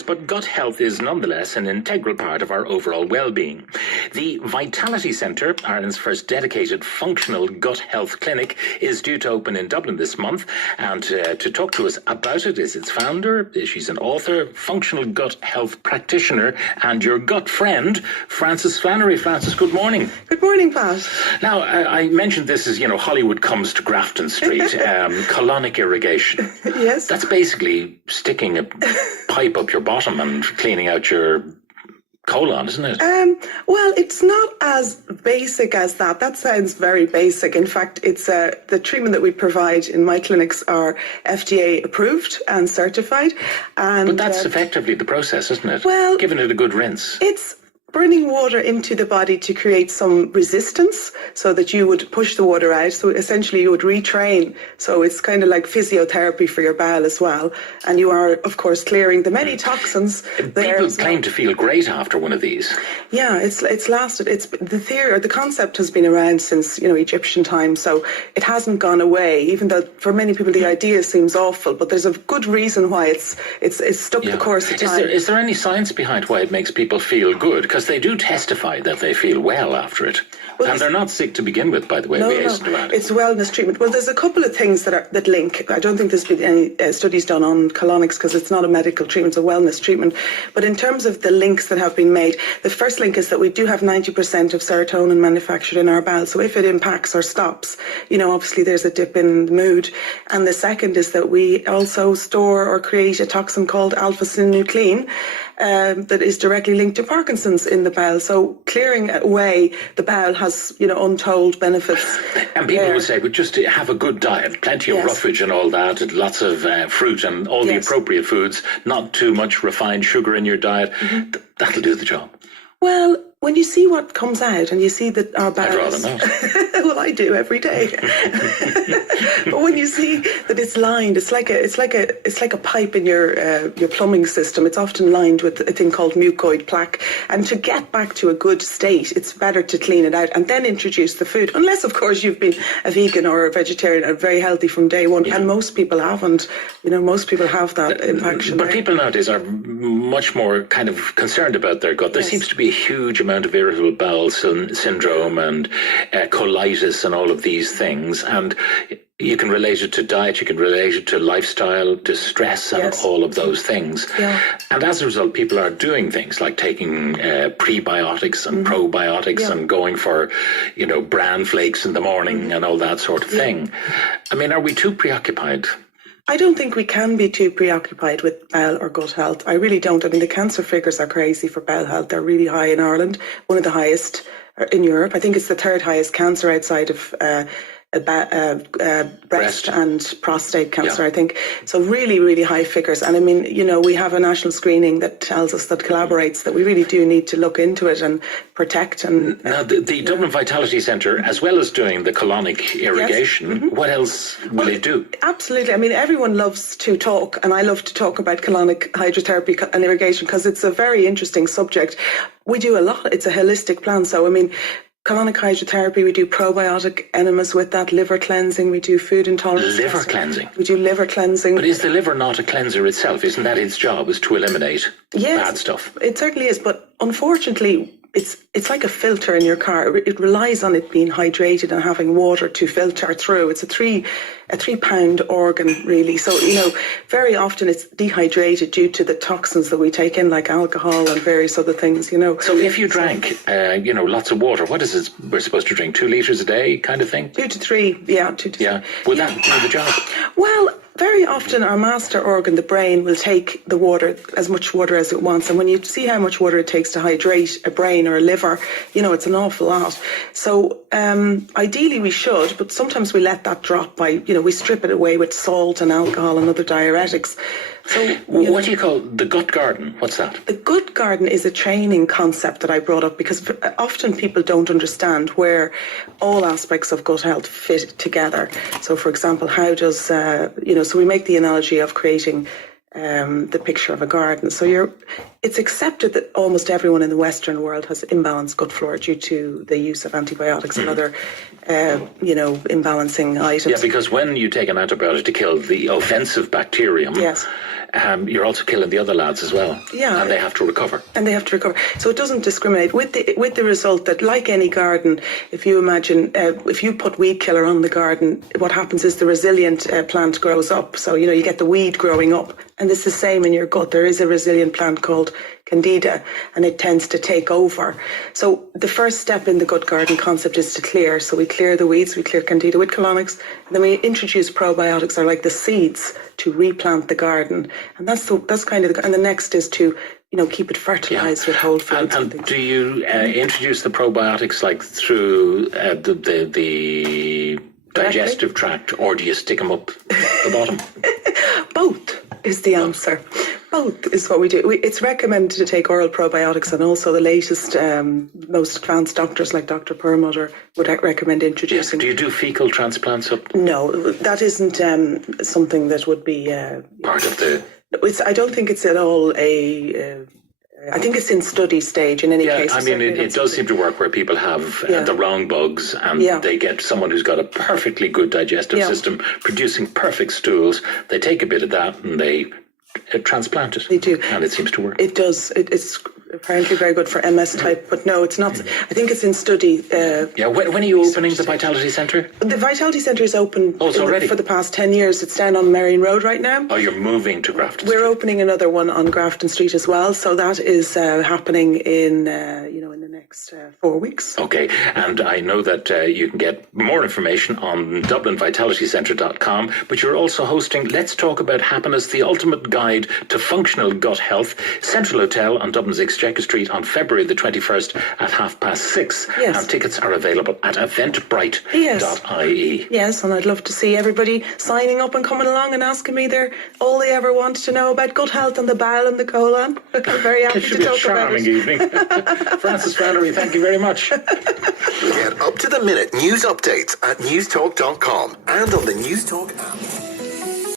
But gut health is nonetheless an integral part of our overall well-being. The Vitality Centre, Ireland's first dedicated functional gut health clinic, is due to open in Dublin this month, and to talk to us about it is its founder. She's an author, functional gut health practitioner, and your gut friend, Frances Flannery. Frances, good morning. Good morning, Pat. Now, I mentioned this as, Hollywood comes to Grafton Street, colonic irrigation. Yes. That's basically sticking a pipe up your bottom and cleaning out your colon, isn't it? Well, it's not as basic as that. That sounds very basic. In fact, it's the treatment that we provide in my clinics are FDA approved and certified. And but that's effectively the process, isn't it? Well, giving it a good rinse. It's burning water into the body to create some resistance so that you would push the water out. So essentially you would retrain. So it's kind of like physiotherapy for your bowel as well. And you are, of course, clearing the many toxins there. People claim to feel great after one of these. Yeah, it's lasted. It's the theory or the concept has been around since, Egyptian times. So it hasn't gone away, even though for many people the idea seems awful. But there's a good reason why it's stuck the course of time. Is there any science behind why it makes people feel good? Because they do testify that they feel well after it. Well, and they're not sick to begin with, by the way. No, it's wellness treatment. Well, there's a couple of things that link. I don't think there's been any studies done on colonics because it's not a medical treatment, it's a wellness treatment. But in terms of the links that have been made, the first link is that we do have 90% of serotonin manufactured in our bowel. So if it impacts or stops, obviously there's a dip in the mood. And the second is that we also store or create a toxin called alpha-synuclein that is directly linked to Parkinson's in the bowel. So clearing away the bowel has, untold benefits. And people will say, but just to have a good diet, plenty of roughage and all that, lots of fruit and all the appropriate foods, not too much refined sugar in your diet, that'll do the job. Well, when you see what comes out and you see that our bowels... I'd rather not. Well, I do every day. But when you see that it's lined, it's like a pipe in your plumbing system. It's often lined with a thing called mucoid plaque. And to get back to a good state, it's better to clean it out and then introduce the food. Unless, of course, you've been a vegan or a vegetarian and very healthy from day one. Yeah. And most people haven't. Most people have that impaction. But people nowadays are much more kind of concerned about their gut. There seems to be a huge amount of irritable bowel syndrome and colitis and all of these things, and you can relate it to diet, you can relate it to lifestyle, to stress, and all of those things. Yeah. And as a result, people are doing things like taking prebiotics and probiotics and going for, bran flakes in the morning and all that sort of thing. I mean, are we too preoccupied? I don't think we can be too preoccupied with bowel or gut health. I really don't. I mean, the cancer figures are crazy for bowel health. They're really high in Ireland, one of the highest in Europe. I think it's the third highest cancer outside of breast and prostate cancer, I think. So really, really high figures. And I mean, we have a national screening that tells us, that collaborates, that we really do need to look into it and protect. And now, the Dublin Vitality Centre, as well as doing the colonic irrigation, what else will it do? Absolutely. I mean, everyone loves to talk, and I love to talk about colonic hydrotherapy and irrigation because it's a very interesting subject. We do a lot. It's a holistic plan. So, I mean, colonic hydrotherapy, we do probiotic enemas with that, liver cleansing, we do food intolerance. Liver cleansing? We do liver cleansing. But is the liver not a cleanser itself? Isn't that its job, is to eliminate bad stuff? It certainly is, but unfortunately, it's like a filter in your car. It relies on it being hydrated and having water to filter through. It's a 3-pound organ, really. So, very often it's dehydrated due to the toxins that we take in, like alcohol and various other things, So if you drank, lots of water, what is it we're supposed to drink? 2 litres a day kind of thing? 2 to 3, 2 to 3. Yeah. Would that do the job? Well, very often our master organ, the brain, will take the water, as much water as it wants. And when you see how much water it takes to hydrate a brain or a liver, it's an awful lot. So ideally we should, but sometimes we let that drop by, we strip it away with salt and alcohol and other diuretics. So, what do you call the gut garden? What's that? The gut garden is a training concept that I brought up because often people don't understand where all aspects of gut health fit together. So, for example, how does, so we make the analogy of creating the picture of a garden. So it's accepted that almost everyone in the Western world has imbalanced gut flora due to the use of antibiotics and other, imbalancing items. Yeah, because when you take an antibiotic to kill the offensive bacterium, yes. You're also killing the other lads as well. Yeah. And they have to recover. So it doesn't discriminate with the result that, like any garden, if you imagine, if you put weed killer on the garden, what happens is the resilient plant grows up. So, you get the weed growing up. And it's the same in your gut. There is a resilient plant called Candida, and it tends to take over. So the first step in the gut garden concept is to clear. So we clear the weeds, we clear Candida with colonics, and then we introduce probiotics, are like the seeds, to replant the garden. And that's kind of and the next is to keep it fertilized with whole foods. And do you introduce the probiotics like through the digestive tract, or do you stick them up the bottom? Both is the answer. Both is what we do. It's recommended to take oral probiotics, and also the latest, most advanced doctors like Dr. Perlmutter would recommend introducing. Yes. Do you do fecal transplants up? No, that isn't something that would be part of the. I don't think it's at all I think it's in study stage in any case. I mean, it does seem to work where people have the wrong bugs, and they get someone who's got a perfectly good digestive system producing perfect stools. They take a bit of that and they transplant it. They do. And it seems to work. It does. It's apparently very good for MS type, but no, it's not. I think it's in study. When are you opening the Vitality Centre? The Vitality Centre is open already? For the past 10 years. It's down on Marion Road right now. Oh, you're moving to Grafton Street. We're opening another one on Grafton Street as well. So that is happening in the next 4 weeks. Okay, and I know that you can get more information on DublinVitalityCentre.com, but you're also hosting Let's Talk About Happiness, the ultimate guide to functional gut health, Central Hotel on Dublin's Exchequer Street on February the 21st at 6:30. Yes. And tickets are available at eventbrite.ie. Yes, and I'd love to see everybody signing up and coming along and asking me all they ever want to know about gut health and the bowel and the colon. I'm very happy to talk about it. It should be a charming evening. Francis Flannery, thank you very much. Get up-to-the-minute news updates at newstalk.com and on the NewsTalk app.